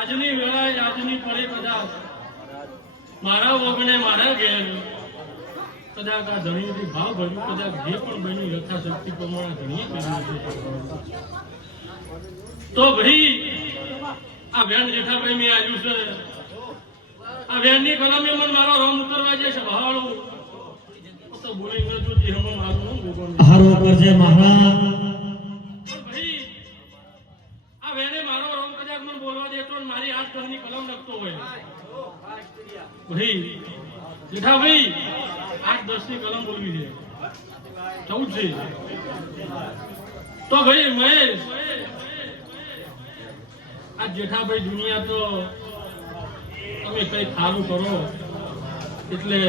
આજની વેળાએ આજની પડે કદાચ મારા વગણે મારા ઘેર કદાચ આ ધણીથી ભાવ ભર્યું કદાચ જે પણ બન્યું યથાશક્તિ પ્રમાણે ધણીએ કર્યું તો ભાઈ આ વેણ જેઠાભાઈ મેં આવ્યું છે આ વેણની કલમે મને મારો રમ ઉતરવા જાય છે ભાવાળું તો બોલી ન જોતી હમ મારું ભગવાન હારો કરજે મહારાજ મારી હાથ પરની કલમ લખતો હોય ભાઈ જેઠાભાઈ 8-10 ની કલમ બોલવી છે 14 છે તો ભાઈ મહેશ આ જેઠાભાઈ દુનિયા તો તમે કઈ સારું કરો એટલે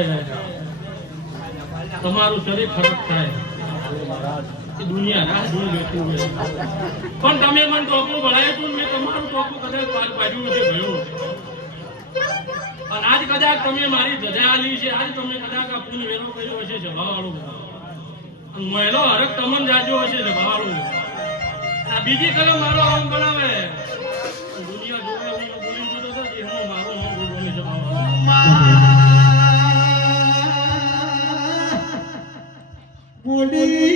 તમારું શરીર ખરાબ થાય દુનિયા રાહ જોઈ લેતું હોય પણ તમે મને ટોપું ભણાયું હતું મેં તમારું ટોપું કદાચ પાડ્યું નથી ભયું અને આજ કદાચ તમે મારી ધજા આલી છે આજ તમે કદાચ આ પૂન વેરો કર્યો હશે સભાવાળું અને મહેલો હરક તમન જાજો હશે સભાવાળું આ બીજી કલમ મારો રંગ બનાવે દુનિયા જોવે હું બોલી જતો હતો કે હું મારું નામ બોલવાની સભાવાળું બોલી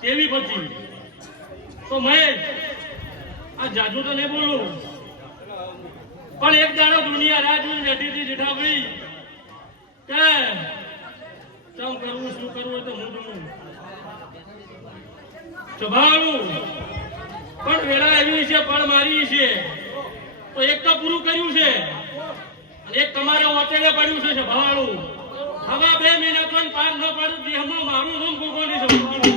કેવી પછી તો મહેશ આ જાજુ તો નહીં બોલું પણ એક દાડો દુનિયા રાહ જોઈને બેઠી હતી જેઠાભાઈ કે ચમ કરવું શું કરવું તો હું જોઉં સ્વભાવનું પણ વેળા એવી છે પણ મારી છે તો એક તો પૂરું કર્યું છે અને એક તમારે ઓટેલે પડ્યું છે સભાવાળું. હવે 2 મહિના પણ પાર ન પાડું દેહમાં મારું નામ ગોગોની સભાવાળું.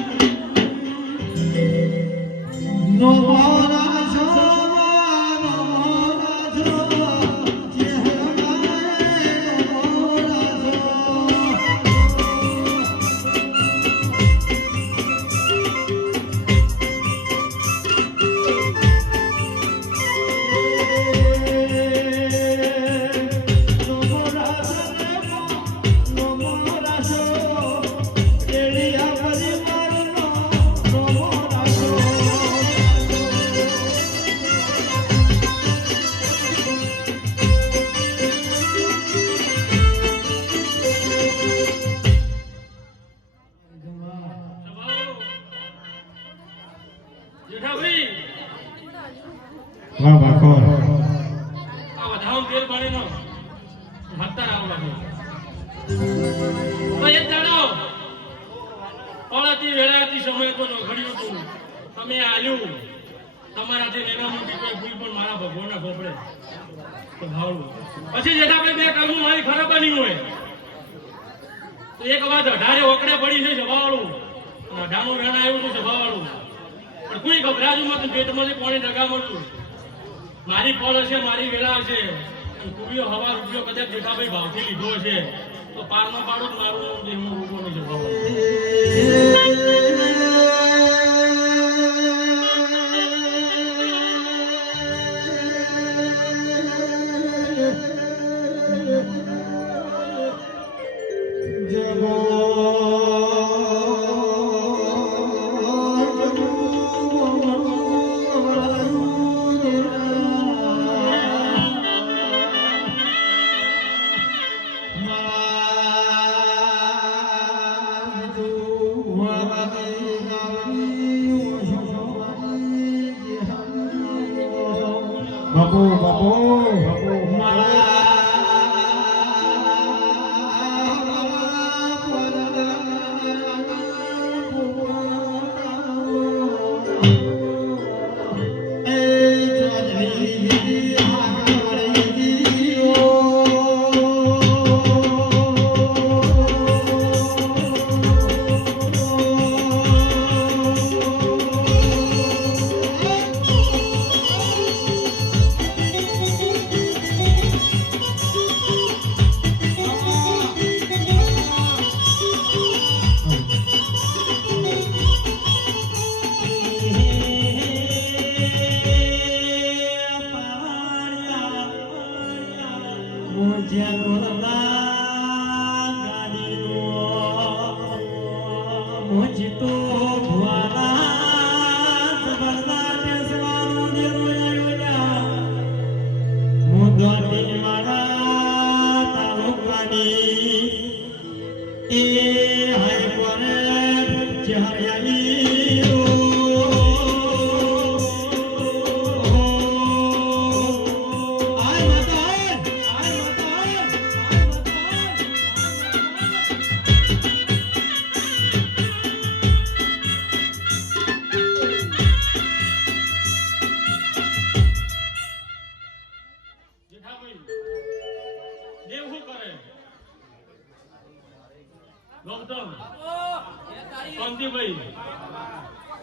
નો મારા શોભા નો મારા શોભા જે હમારે નો મારા જેઠાભાઈ વાહ બાકોર આ વધાવ તેલ બને નો હત્તર આવવા દે. એક દાડો પળતી વેળાથી સમય તો ઘડ્યું હતું. તમે આલ્યું તમારાથી નેના મોટી કોઈ ભૂલ પણ મારા ભગવાનના ભોપડે તો ભાવલું. પછી જેઠાભાઈ 2 કર્મ મારી ખરાબ બની હોય તો એક વાત 18 ઓકડે પડી છે સભાવાળું. અને 18નું વેણ આવ્યું છે સભાવાળું. પણ કોઈ ગભરાજુ મત પેટમાંથી પાણી ડગા મળતું. મારી ફળ હશે મારી વેળા હશે અને કુવીઓ હવા રૂપિયો કદાચ જેઠાભાઈ ભાવથી લીધો હશે તો પારમાં પાડું જ મારું નામ દેહમાં રૂપોનું છે બાપુ બાપુ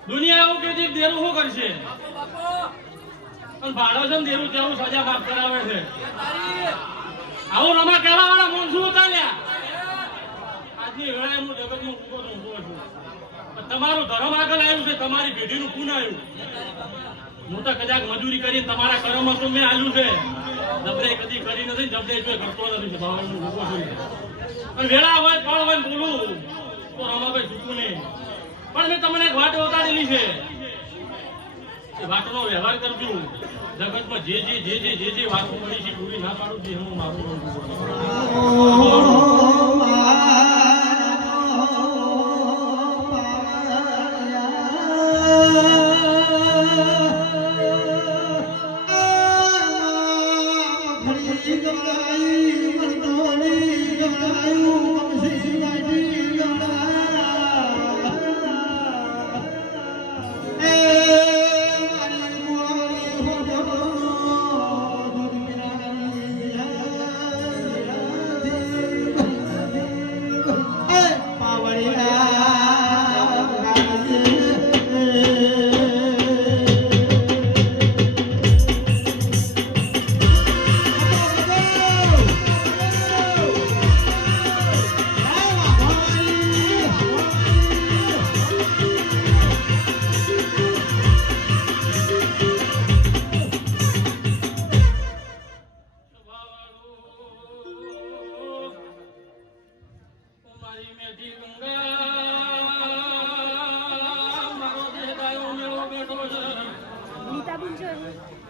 દુનિયા એવું કે દેરું શું કરશે પણ ભાડો છે ને દેરું તેવું સજા માફ કરાવે છે. આવું રમા કહેવા વાળા મોનસું ઉતાર્યા આજની વેળાએ હું જગતમાં ઉભો છું. તમારું ધર્મ આગળ આવ્યું છે, તમારી પેઢીનું પૂન આવ્યું. હું તો કદાચ મજૂરી કરીને તમારા કર્મમાં તો મેં આલ્યું છે. જબરે કદી કરી નથી, જબરે કોઈ કરતો નથી. ભાવનું ઉભો છું પણ વેળા હોય ફળ હોય બોલું તો રમાભાઈ ચૂકવું નહીં. પણ મેં તમને એક વાત ઉતારેલી છે, એ વાતનો વ્યવહાર કરજો. જગતમાં જે વાતો પડી છે પૂરી ના પાડું તે હું મારું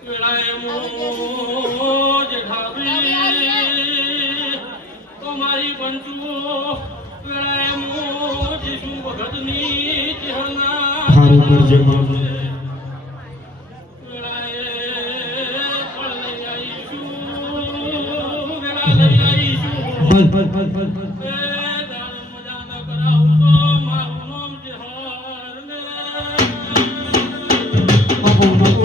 વેળાએ મોજ ઠાવી તમારી પંચુ વેળાએ મોજ શું ભગતની ચેહરના હારું કરજે બાપ. વેળાએ ફળ લઈ આવીશું વેળા લઈ આવીશું ભલ ભલ ભલ ભલ ભલ. એ દારૂ મજા ન કરાવું તો મારું નામ ચેહર ને બાપુ બાપુ.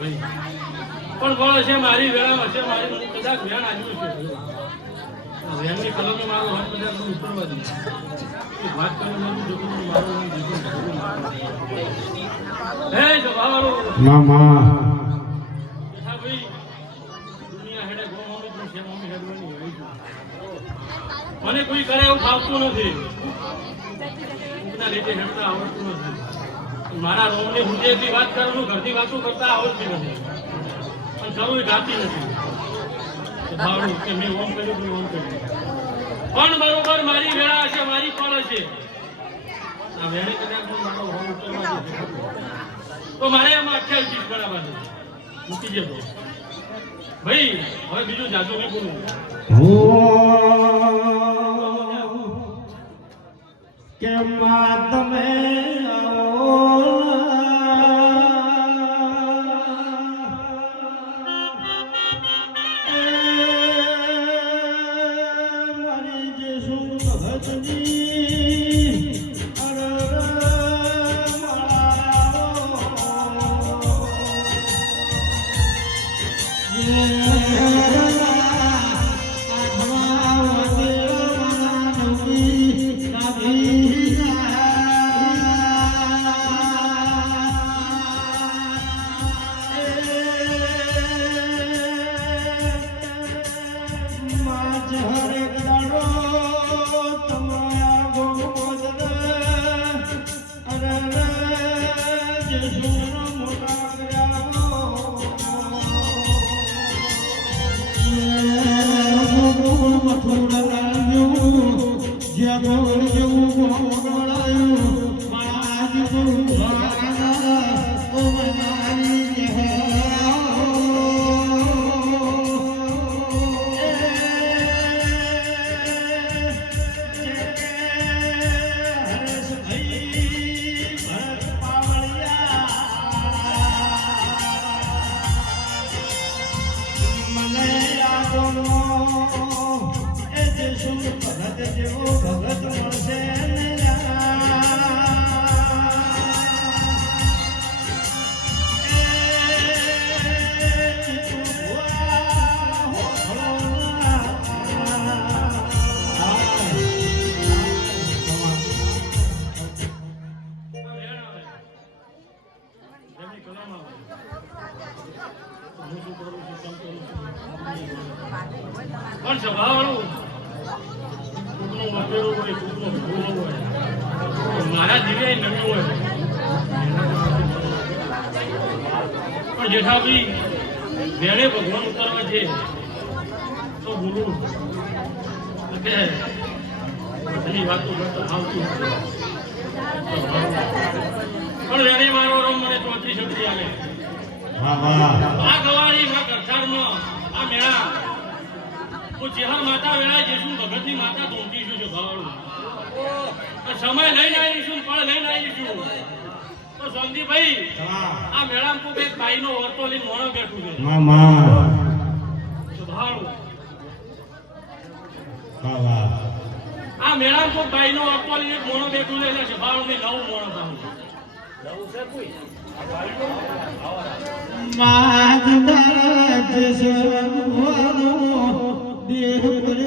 પણ બોલો છે મારી વેળામાં છે મારી કદાચ ધ્યાન આવ્યું છે ધ્યાનની કલમે મારું હાથ કદાચ ઉતરવા દે વાત કરવા મારું હે જવાવાળો ના માં હા ભાઈ દુનિયા હેડે ગો મમ્મી પણ છે મમ્મી હેડવાની હોય છે મને કોઈ કરે એવું ફાવતું નથી કોઈના લીધે હેડતા આવડતું નથી મારા રોમની હૃદયથી વાત કરું ઘરથી વાતો કરતા આવડતી નથી પણ કરું એ ગાતી નથી ભાવડું કે મેં ઓમ કર્યું મેં ઓમ કર્યું પણ બરોબર મારી વેળા છે મારી પળ છે આ વેળે કદાચ પણ મારો હોમ ઉતરવા દે તો મારે એમાં 28 બરાબર છે મૂકી દેજો ભાઈ હવે બીજું જાજો નહીં બોલું કે માં તમે મારી જે શું ભગતની જેમની કલામાં હું શું કરું છું, કેમ કરું છું. પણ સ્વભાવવાળું કોકનું વગેરું હોય, કોકનું ભૂલ હોય, મારા જીવે નવી હોય. પણ જેઠાભાઈ જેણે ભગવાન ઉતારવા છે તો બોલું બધી વાતો કરતા આવતું પણ વેણી મારો રમ મને ચોથી શક્તિ આવે. આ ગવાળી માં કરસારમાં આ મેળા હું જેહા માતા વેળા જઈશું ભગતની માતા ધોંકીશું છું ભાવાળું. સમય લઈને આવીશું, પણ લઈને આવીશું. તો સંદીપભાઈ આ મેળામાં કોઈ એક બાઈનો વર્તો લઈને મોણો બેઠું છે. ભાવાળું આ મેળામાં કોઈ બાઈનો વર્તો લઈને એક મોણો બેઠું છે એટલે ભાવાળું ને નવું મોણો પાડું. Hãy subscribe cho kênh Ghiền Mì Gõ để không bỏ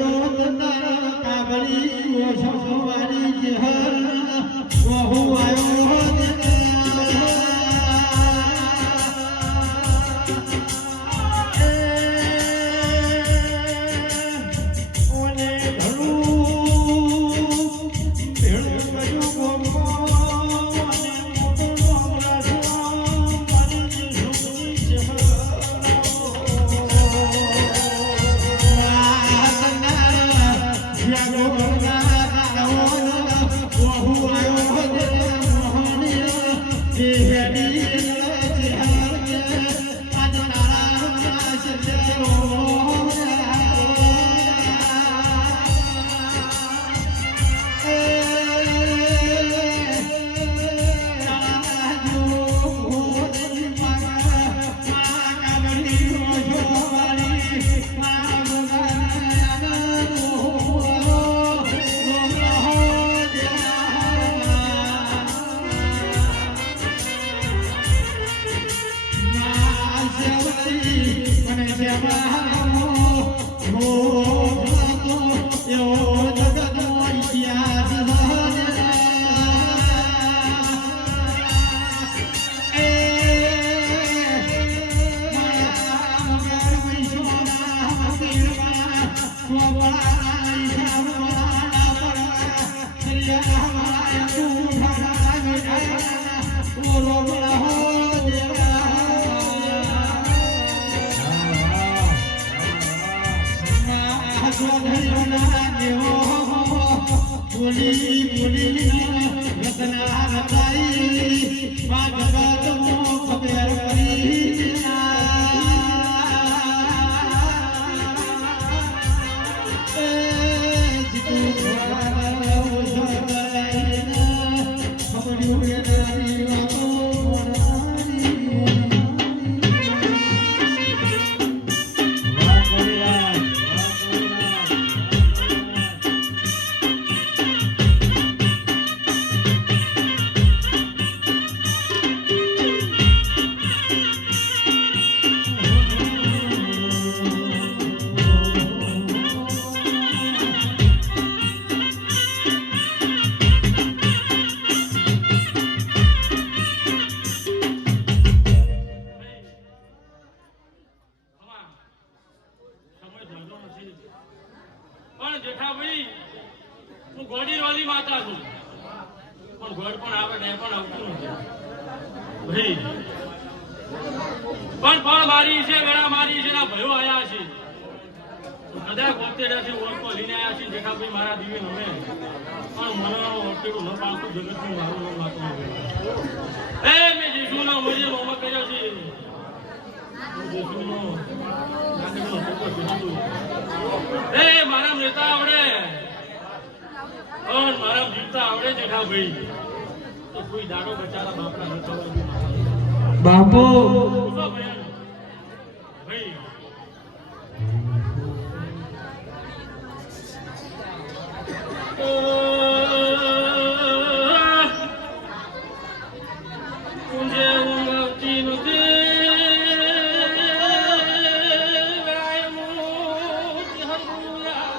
lỡ પણ મારી છે વેળા મારી છે ના ભયો આયા છે કદાચ ઓતેડાથી ઓળખો લઈને આયા છે જેઠાભાઈ મારા દીવે નમે પણ મને ઓતેડું ન પાડતું જગતનું મારું નામ વાતું એ મેં જેસુનો મજે મોમાં કર્યો છે જેસુનો નાખેલો ફોટો જોતું એ મારા નેતા આવડે પણ મારા જીવતા આવડે જેઠાભાઈ તો કોઈ દાડો બચારા બાપડા ન થવા બાપુ ભાઈ મુझे ઊંઘતી નથી વેળાએ મોતી હરગુયા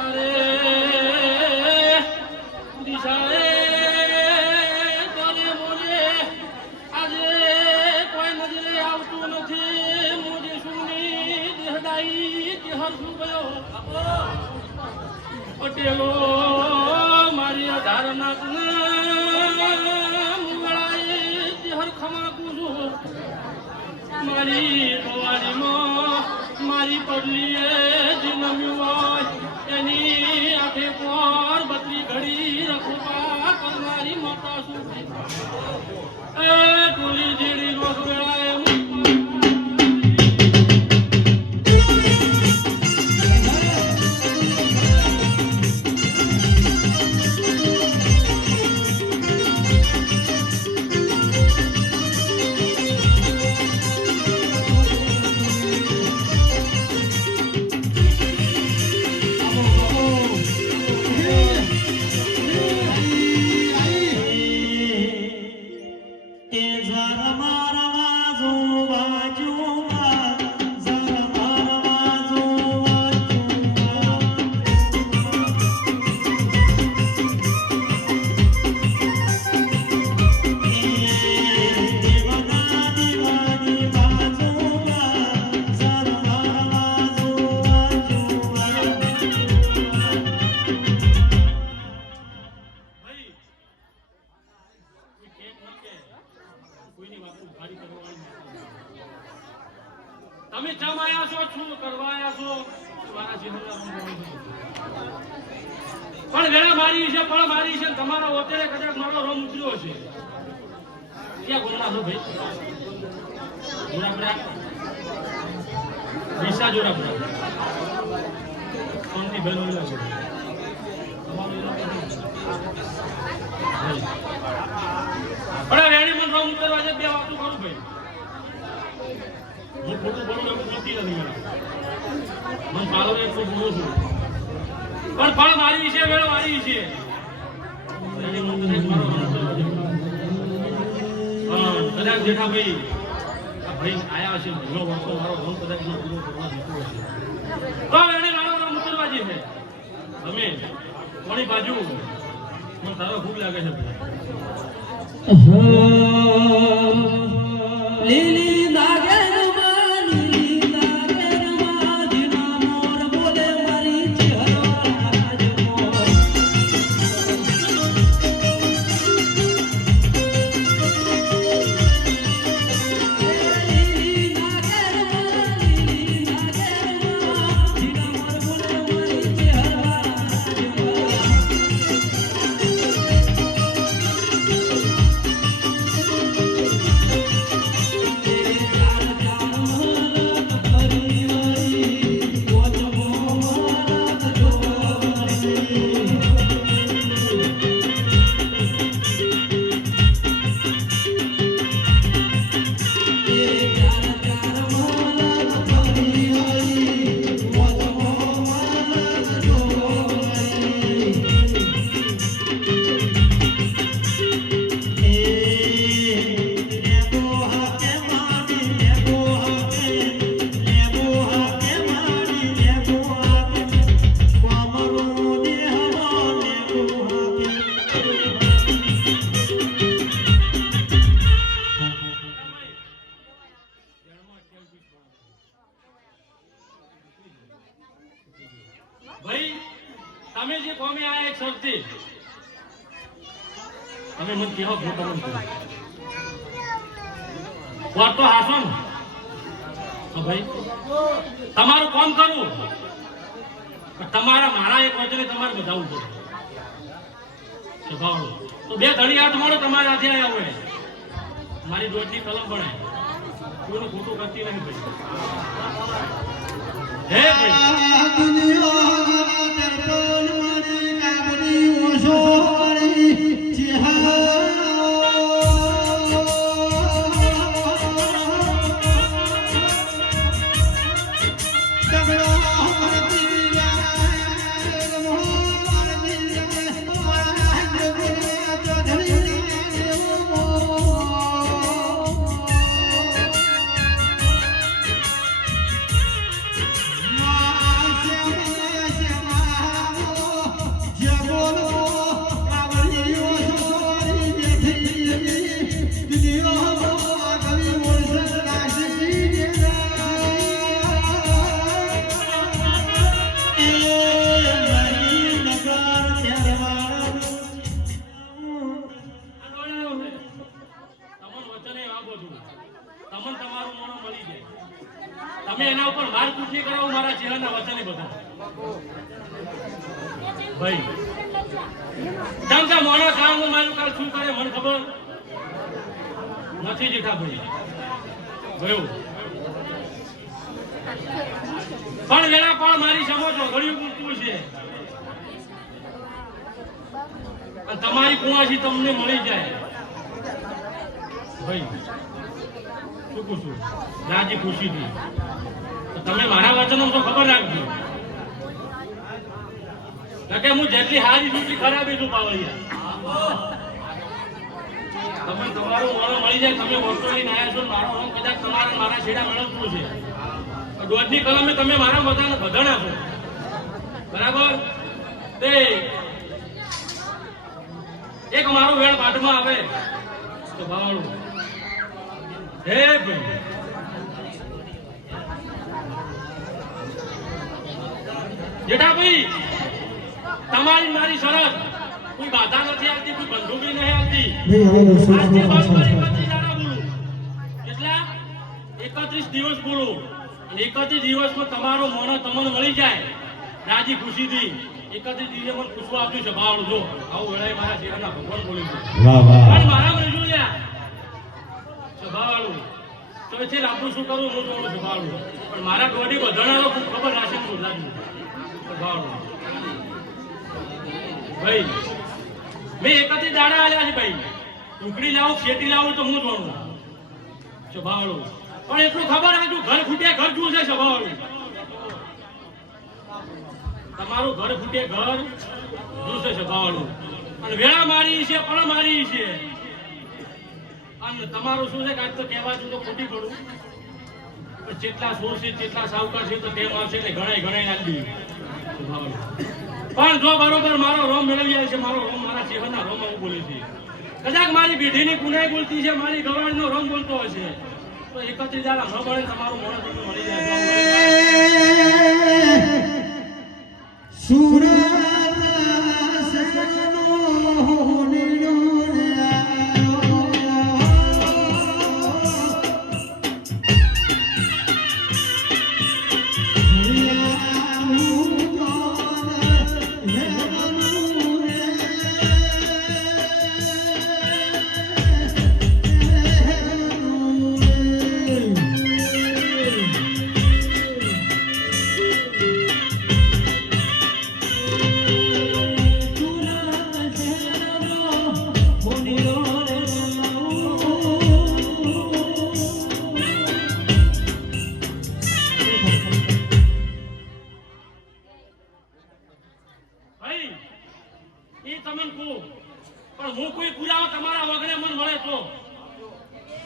અરે દિશાએ તને મોરે આજે કોઈ નજરે આવતું નથી મુજે સુની દેહડાઈ કે હરસુ ગયો પટેલો મારી અઢારના મુગળાએ હર ખમાકું છું મારી કવાડીમાં મારી પડલીએ જન્મ્યું હોય એની આંખે પર બત્રી ઘડી રખોપા કરનારી માતા શું એ ટોલી જેડી રોગ વેળાએ તમે જમ આયા છો શું કરવા આયા છો મારા જીવનના પણ વેળા મારી છે પણ મારી છે તમારો ઓતેડે કદાચ મારો રોમ ઉતર્યો છે ક્યાં બોલના છો ભાઈ જોરાપરા વિસા જોરાપરા કોણથી બેન ઓલા છે પણ વેણી મન રોમ ઉતરવા છે બે વાતું કરું ભાઈ હું ખોટું બોલું એવું નથી મને પાલો એટલું બોલું છું પણ ફળ મારી છે વેળો મારી છે કદાચ જેઠાભાઈ આ ભાઈ આયા છે ભલો વર્ષો મારો ધન કદાચ પૂરો કરવા જતો હશે તો એને મારો મુતરવાજી છે તમે કોની બાજુ મને તારો ભૂખ લાગે છે લીલી નાગેર ભાઈ તમે જે કોમે આયા એક શરતી તમે મને કહો હું તમને વાત તો હાસો ને હા ભાઈ તમારું કામ કરવું પણ તમારા મારા એક વચને તમારે બધાવું પડે સ્વભાવ તો બે ધણી હાથ મળો તમારા હાથે આવ્યા હોય મારી દોડની કલમ બનાય કોઈનું ખોટું કરતી નહીં ભાઈ હે તમે એના ઉપર માર કૂટની કરો મારા ચહેરાના વચને બધા ભાઈ કામ મોણા કામ મારું કાલ શું કરે મને ખબર નથી જેઠા ભાઈ ભયો પણ વેળા પણ મારી સમજો ઘડિયું પૂરતું છે અને તમારી કુવાસી તમને મળી જાય ભાઈ શું પૂછું રાજી ખુશીથી તમે મારા વચનો તો ખબર રાખજો કે હું જેટલી હારી છું એટલી ખરાબી છું પાવળિયા તમે તમારું મોણો મળી જાય તમે વોટો લઈને આવ્યા છો મારો હોમ કદાચ તમારા મારા છેડા મેળવતું છે દોડની કલમે તમે મારા બધાને બધાના છો બરાબર તે એક મારું વેળ પાઠમાં આવે તો બાવળું હે ભાઈ જેઠા ભાઈ તમારી મારી શરત કોઈ બાધા નથી આવતી કોઈ બંદૂકી નહીં આવતી આજથી બરોબર 31 દાડા બોલું કેટલા 31 દિવસ બોલું અને 31 દિવસમાં તમારો મોણો તમને મળી જાય રાજી ખુશીથી 31 દિવસે મને પૂછવા આપ્યું છે ભાવડું જો આવું વેળાએ મારા શેરના ભગવાન બોલી પણ મારા મળી લ્યા સ્વભાવવાળું તો છે આપણું શું કરવું હું જોઉં સ્વભાવવાળું પણ મારા દોડી બધાનો ખબર રાખે બોલાવ્યું સ્વભાવવાળું ભાઈ મેં 31 દાડા આલ્યા છે ભાઈ ટુકડી લાવું ખેતી લાવું તો હું જોઉં સ્વભાવવાળું પણ એટલું ખબર રાખજો ઘર ફૂટે ઘર જુએ છે સ્વભાવવાળું તમારું ઘર ફૂટે ઘર જોશે સ્વભાવવાળું અને વેળા મારી છે પણ મારી છે અને તમારું શું છે કે આજ તો કહેવા છું તો ખોટી પડું પણ જેટલા સોર છે જેટલા સાવકાર છે તો તેમ આવશે એટલે ઘણાય આપી પણ જો બરોબર મારો રોમ મેળવી આવે છે મારો રોમ મારા ચહેરાના રોમ આવું બોલે છે કદાચ મારી પેઢીની કુનાઈ બોલતી છે મારી ગવાળનો રોમ બોલતો હશે તો 31 દાડા ન મળે તમારું મોણ તમને મળી જાય સુરત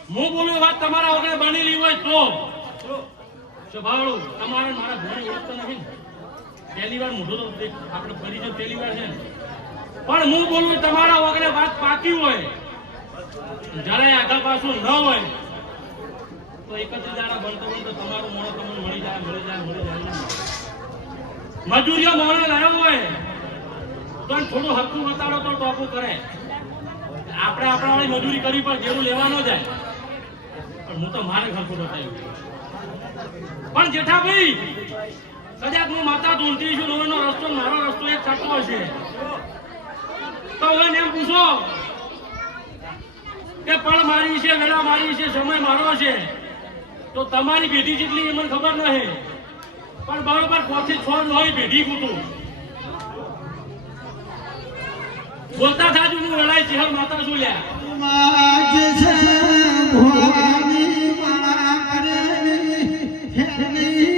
હું બોલું વાત તમારા વગર બનેલી હોય તો સ્વભાવળું તમારે મારા ભૂલી ઓળખતો નથી પહેલી વાર મોઢું તો આપણે પરિચય પહેલી વાર છે પણ હું બોલું તમારા વગર વાત પાકી હોય જરાય આગળ પાછું ન હોય તો 31 દાડા બનતો તમારું મોણો તમને મળી જાય મજૂરીઓ મોણો લાવ્યો હોય તો થોડું હક્કું બતાડો તો ટોપું કરે આપણે આપણા વાળી મજૂરી કરી પણ જેવું લેવા ન જાય પણ હું તો મારે ખર્ચો બતાવ્યું પણ જેઠાભાઈ કદાચ હું માતા ધૂંઢતી છું એનો રસ્તો મારો રસ્તો એક થતો હશે તો હવે એમ પૂછો કે પણ મારી છે વેલા મારી છે સમય મારો છે તો તમારી પેઢી જેટલી મને ખબર નહીં પણ બરોબર 5 થી 6 હોય પેઢી કૂતું બોલતા થાજુ હું વેલાય ચહેર માતા છું લ્યા માજ છે ભવાની મારા કરેલી ફેરની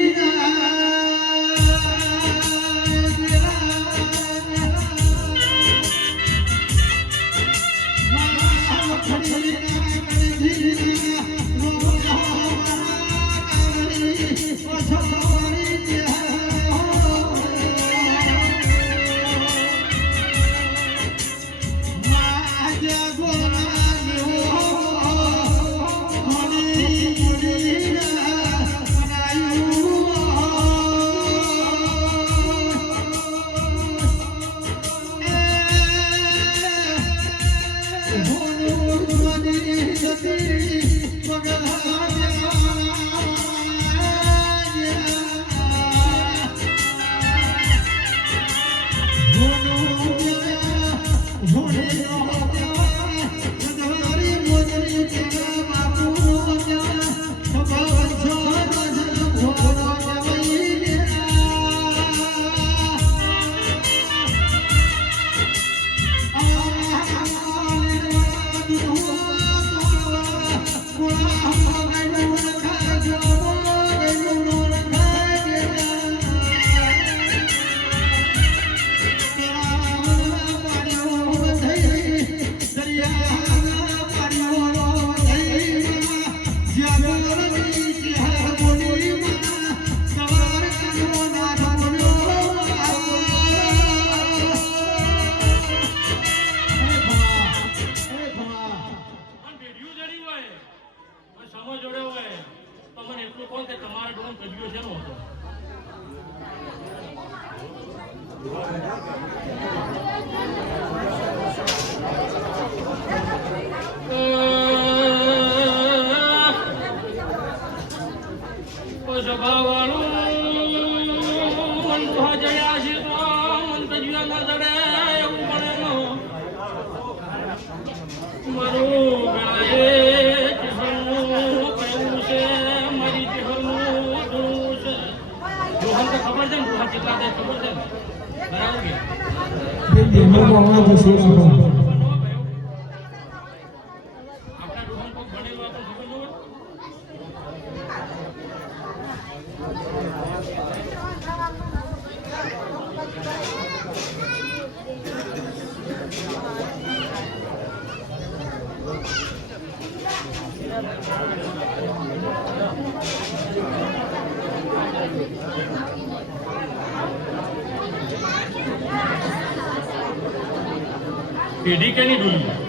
પેઢી કેની ડૂલી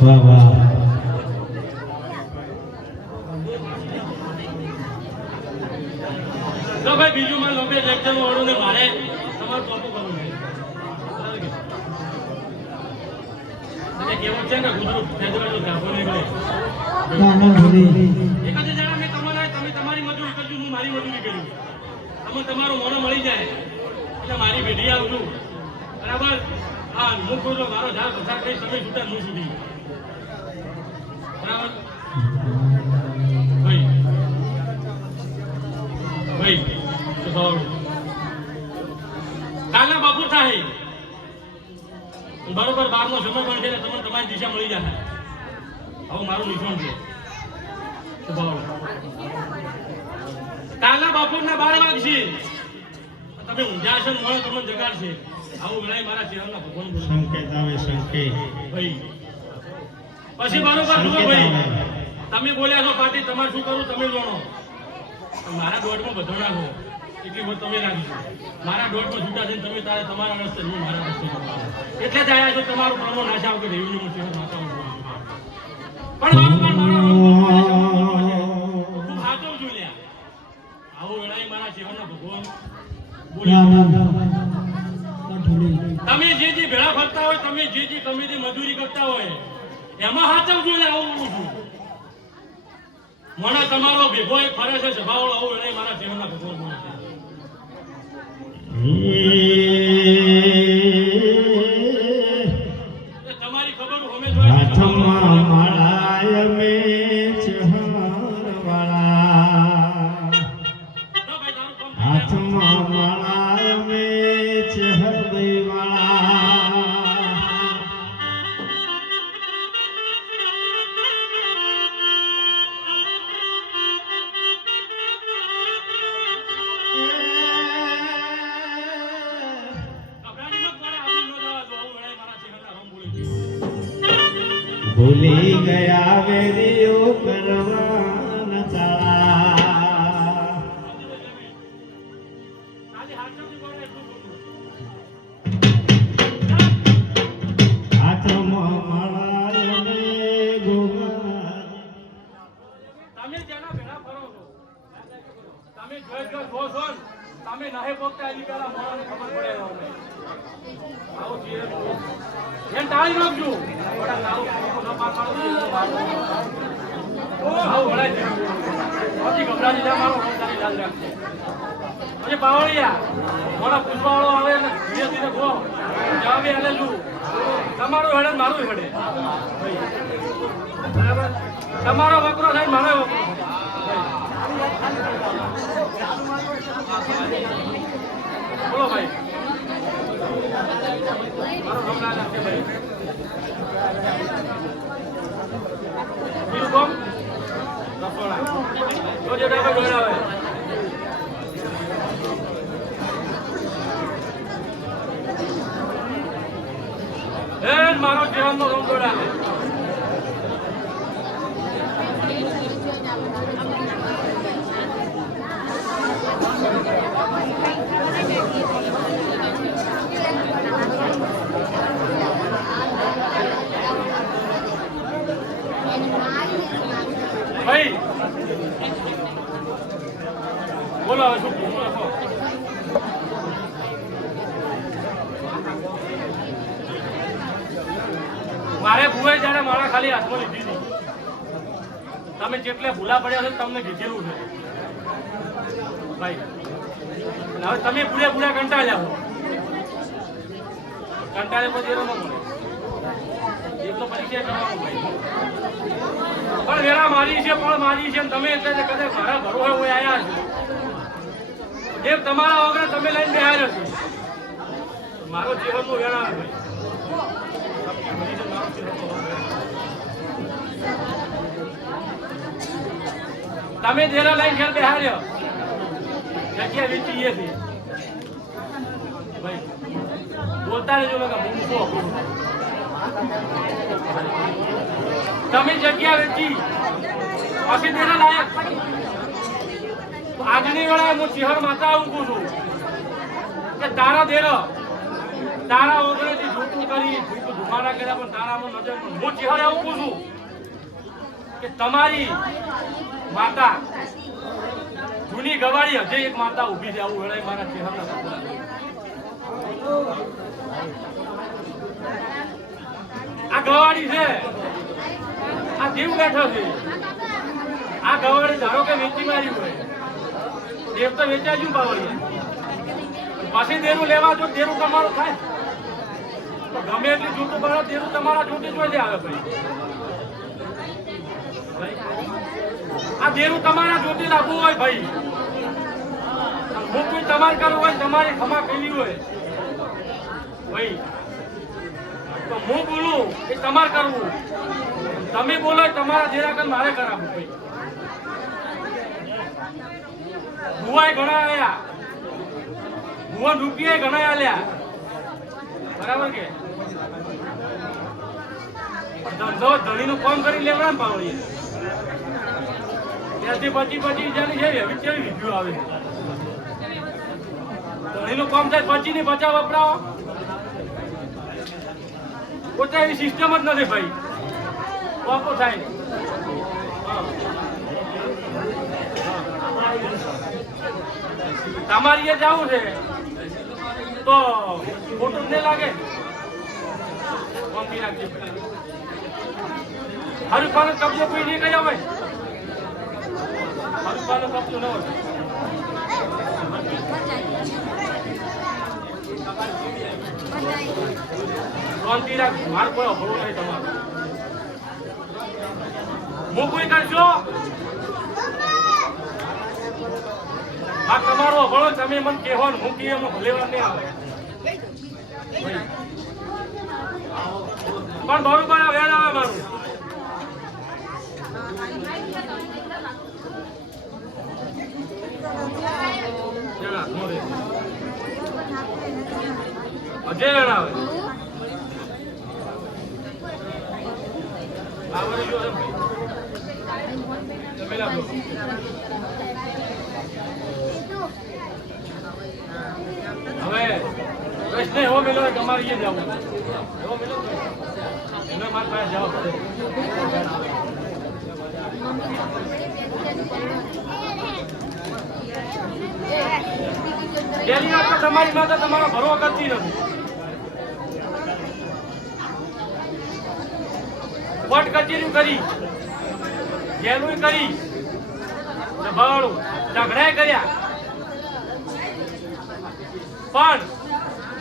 વાહ વાહ ભાઈ બીજું માં લોકે લેક્ચર વાળું ને મારે તમારું ટોપો કરવું છે કેવું છે ને ગુજરું ફેદવાળું ધાબો નીકળે એકાદ જણા મેં તમારા તમે તમારી મજૂરી કરજો હું મારી મજૂરી કર્યું અમે તમારું મોનો મળી જાય એટલે મારી પેઢી આવજો બરાબર હા હું કોઈ મારો ઝાડ પસાર કરી સમય છૂટા હું સુધી બરાબર ભાઈ ભાઈ કાલના બપોર થાય બરોબર 12નો સમય બનશે ને તમને તમારી દિશા મળી જશે હવે મારું નિશાન છે કાલના બપોરના 12 વાગશે તમે ઊંઝા હશે મળે તમને જગાડશે આવું ગણાય મારા ચહેરાના ભગવાન બોલે સંકેત આવે સંકેત ભાઈ પછી બરોબર જુઓ ભાઈ તમે બોલ્યા છો પાર્ટી તમારે શું કરું તમે જાણો મારા દોડમાં બધો નાખો એટલી વાત તમે રાખજો. મારા દોઢમાં છૂટા થઈને તમે તારે તમારા રસ્તે, હું મારા રસ્તે જવાનો. એટલે જ આયા છો તમારું પ્રમાણ નાશા આવું કે રેવન્યુ નથી માતા પણ હું સાચું છું લ્યા. આવું વેળાએ મારા જીવનના ભગવાન તમે જે ભેળા ફરતા હોય, તમે જે કમીથી મજૂરી કરતા હોય એમાં સાચવજો ને. આવું બોલું છું. મને તમારો ભેગો એક ફરે છે સ્વભાવ આવું વેળાએ મારા જીવનના ભગવાન બોલે છે. તમારી ખબર અમે હાથમાં મળાય મે ચહરવાળા, હાથમાં મળાય મે ચહરવાળા, ભૂલી ગયા વેરીઓ કરવા નચાળા, હાથમાં મળાય મે ગોગા. તમે જેના ભેળા ફરો છો, તમે જોઈ જો છો છો ને, તમે નહે પોકતા એની પહેલા મોણાને ખબર પડે અમને. આવો ધીરે એમ ટાળી નાખજો. બડા લાવું ન પાડવાનું. આવો વળાય છે. પછી ગભરાજી જા મારો તારી લાજ રાખશે. પછી પાવળિયા મોડા પૂછવાવાળો આવે ને ધીરે ધીરે ગો જવાબે હાલે છું. તમારું હેડે ને મારું હેડે. બરાબર? તમારો વકરો થાય મારો વકરો. બોલો ભાઈ. મારો હમણાં નાખશે ભાઈ. બીજું કોમ રસોડા જોજે ડાબે જોડાવે. એ મારો જીવનનો રંગ જોડાવે. ભાઈ બોલો હવે શું પૂછો? મારે ભૂએ જયારે મારા ખાલી હાથમાં લીધી હતી. તમે જેટલે ભૂલા પડ્યા છે તમને કીધેલું છે ભાઈ. હવે તમે પૂરે કંટાળ્યા હો. કંટાળે પછી એનો ન મળે. એટલો પરિચય કરવાનો ભાઈ. પણ વેરા મારી છે, પણ મારી છે. તમે એટલે કદાચ મારા ઘરો હોય હું આવ્યા છું. જેમ તમારા વગર તમે લઈને બેહાર્યો છો. મારો જીવનનો વેરા ભાઈ. તમે દેરા લઈને ઘેર બેહાર્યો. જગ્યા વેચીએ છીએ ભાઈ. બોલતા રહેજો ને મૂકો. તમે જગ્યા વેચી પછી તેના લાયક. આજની વેળાએ હું સિંહણ માતા આવું કહું છું કે તારા દેરો તારા વગરેથી જૂઠું કરી ધુમાડા કર્યા પણ તારામાં નજર. હું સિંહણ એવું કહું છું કે તમારી માતા જૂની ગવાડી હજે એક માતા ઊભી છે. આવું વેળાએ મારા સિંહણના આ ગવાડી છે. આ દેવ બેઠો છે. આ ગવાડી ધારો કે વેચી મારી હોય. દેવ તો વેચાય જ પાવડી. પછી દેરું લેવા જો દેરું તમારું થાય તો ગમે એટલી જૂઠું કરો દેરું તમારા જૂઠી જોઈ આવે ભાઈ. આ દેરું તમારા જૂઠી લાગવું હોય ભાઈ. મુક્તિ તમારે કરવું હોય, તમારી ખમા કેવી હોય ભાઈ. તો હું બોલું એ તમારે કરવું. તમે બોલો તમારા જેરા મારે કરાવવું ભાઈ. ભુવાય ઘણા આવ્યા, ભુવન રૂપિયા ઘણા આલ્યા. બરાબર કે ધંધો ધણીનું કામ કરી લેવડા ને પાવડી. ત્યાંથી 25-25 હજારની છે. હવે કેવી વિડીયો આવે એનું કામ થાય પછી ની બચાવ વપરાવો પોતે એવી સિસ્ટમ જ નથી ભાઈ વાપો થાય તમારી એ જવું છે તો ખોટું નહીં લાગે હરીફાનો કબજો કોઈ નહીં કર્યો હોય હરીફાનો કબજો ન હોય શાંતિ રાખ માર કોઈ અભળું નહીં તમારું હું કોઈ કરશો આ તમારો અભળો તમે મને કહેવો ને હું કહીએ ભલેવા નહીં આવે પણ બરોબર આ વેણ આવે મારું અજય વેણ આવે હવે પ્રશ્ન એવો મેળો તમારે એ જવું એવો મેળો એને મારી પાસે જવા પડે પેલી વાત તો તમારી માતા તમારો ભરવો કરતી નથી કોર્ટ કચેરી કરી જેલું કરી દબાણું ઝઘડા કર્યા પણ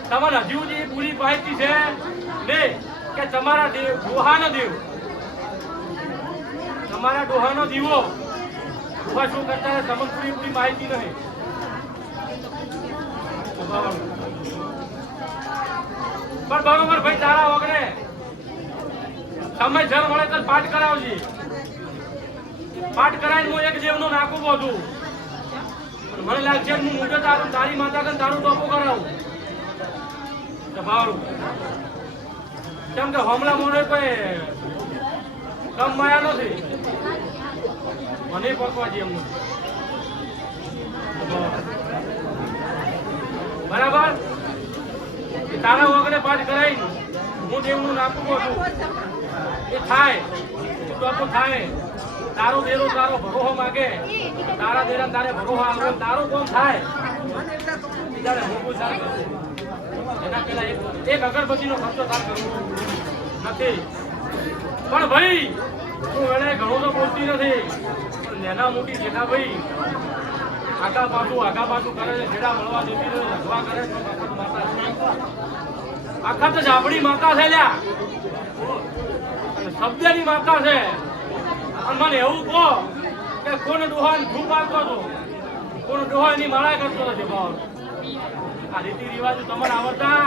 તમારે હજુ જે પૂરી માહિતી છે ને કે તમારા ડોહાનો દેવ તમારા ડોહાનો દીવો ડોહા શું કરતા તમને પૂરી માહિતી નહીં પણ બરોબર ભાઈ તારા વગરે સમય જર મળે તો પાઠ કરાવજે પાઠ કરાવીને હું એક જેવનું નાખું બધું મને લાગશે હું મુજબ તારું તારી માતા કન તારું ટોપો કરાવું ભાવડું કેમ કે હમણાં મને કોઈ કમ માયા નથી મને પકવા છે એમનું બરાબર તારા વગરે પાઠ કરાવી હું દેવનું નાખું છું એ થાય ટોપો થાય તારો દેરો તારો ભરોહો માગે તારા દેરા તારે ભરોહો આવે તારો કોણ થાય ત્યારે હું કોઈ સાર કરું એના પેલા એક અગરબત્તીનો ખર્ચો તાર કરવો નથી પણ ભાઈ તું એને ઘણો તો બોલતી નથી પણ નેના મોટી જેઠા ભાઈ આગા પાછું કરે છે જેડા મળવા દેતી રહે રખવા કરે છે માતા આખા તો જાબડી માતા છે લ્યા શબ્દની માતા છે અને મને એવું કહો કે કોને ડોહાને ધૂપ આપતો હતો કોને ડોહા એની માળા કરતો નથી ભાવ આ રીતિ રિવાજો તમારે આવડતા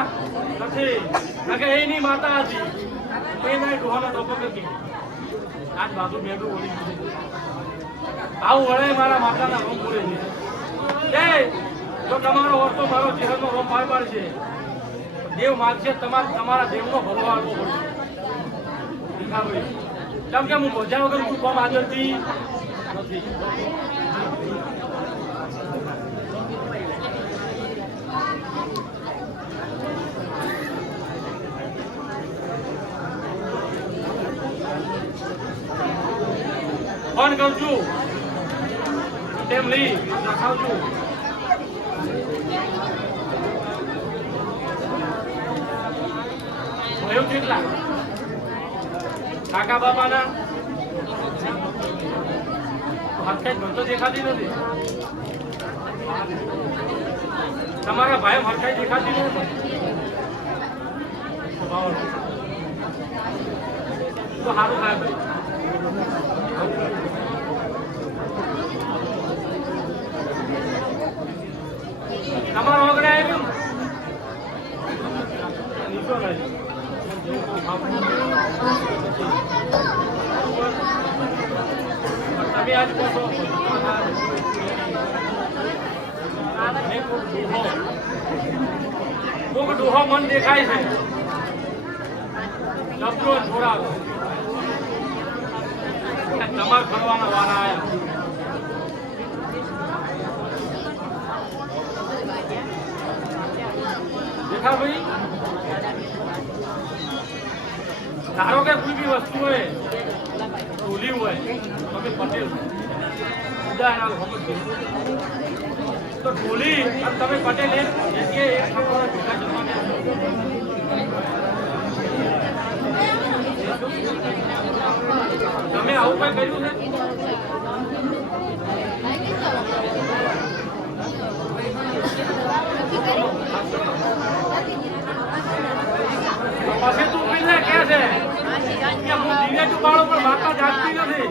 નથી કે એની માતા હતી એના ડોહાનો ટોપો કરી આજ બાજુ મેઘું બોલી આવું વળે મારા માતાના રોમ બોલે છે જો તમારો વર્તો મારો જીવનનો રોમ પાર પાડશે દેવ માગશે તમારા દેવનો ભરવો આવવો પડશે કેમ કે હું મજા વગર ચૂકવા માંગતી નથી ફોન કરું છું તેમ લઈ રખાવ છું એવું કેટલા કાકા બાપાના હરખાઈ ભણતો દેખાતી નથી તમારા ભાઈ હરખાઈ દેખાતી નથી તો સારું થાય ભાઈ તમારો વગડે આવ્યું તમે આજ કહો કોક ડોહો મન દેખાય છે ડબલો છોડાવો તમારે ફરવાના વાળા આવ્યા ભાઈ ધારો કે કોઈ બી વસ્તુ હોય ઢોલી હોય તો કે પટેલ ઉદાહરણ તો ઢોલી અને તમે પટેલ એક ભેગા જમવાના તમે આવું કઈ કર્યું છે પછી તું પીને કે છે કે હું ધીરે તું બાળો પણ વાતા જાગતી નથી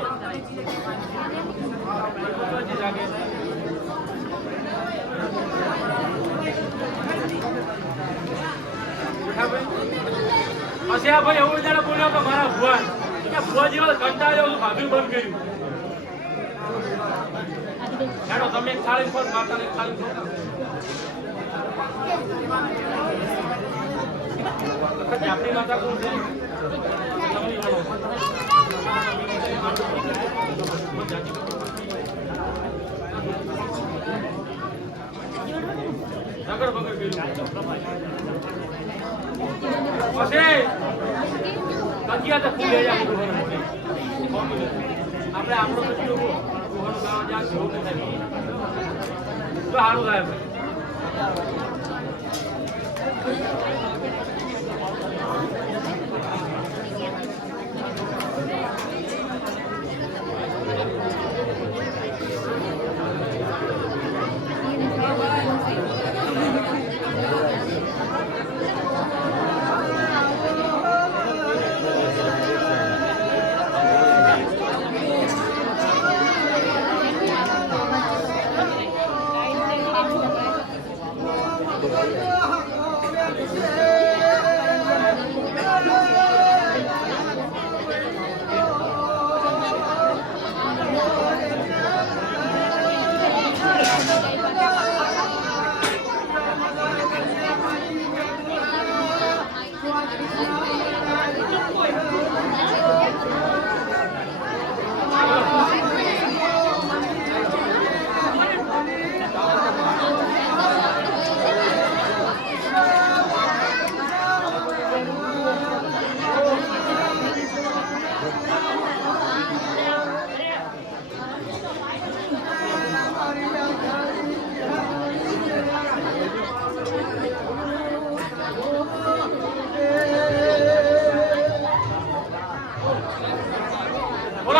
પછી આ ભાઈ એવું જયારે બોલ્યો કે મારા ભુવન કે ભુવા જેવા કંટાળ્યો હું ભાભી બંધ કર્યું હેડો તમે એક થાળી પર માતા એક થાળી આપણી માતા કોણ છે નગર બગર પછી કજિયા તો ખુલે આપણે આપણો કજિયો જ્યાં જેવું નથી તો સારું થાય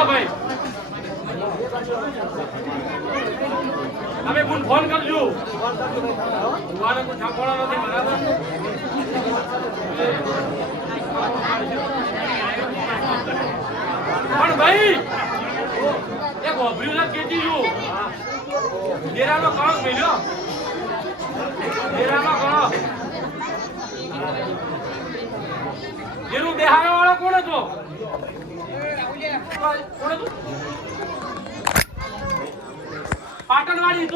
ભાઈ તમે ફોન કરજો ભુવાને કોઈ છાપવાના નથી બરાબર પણ ભાઈ એક ઓભર્યું કેતી જો ડેરાનો કણક મળ્યો ડેરાનો કણક એનું દેહાયો વાળો કોણ હતો પાટણવાડી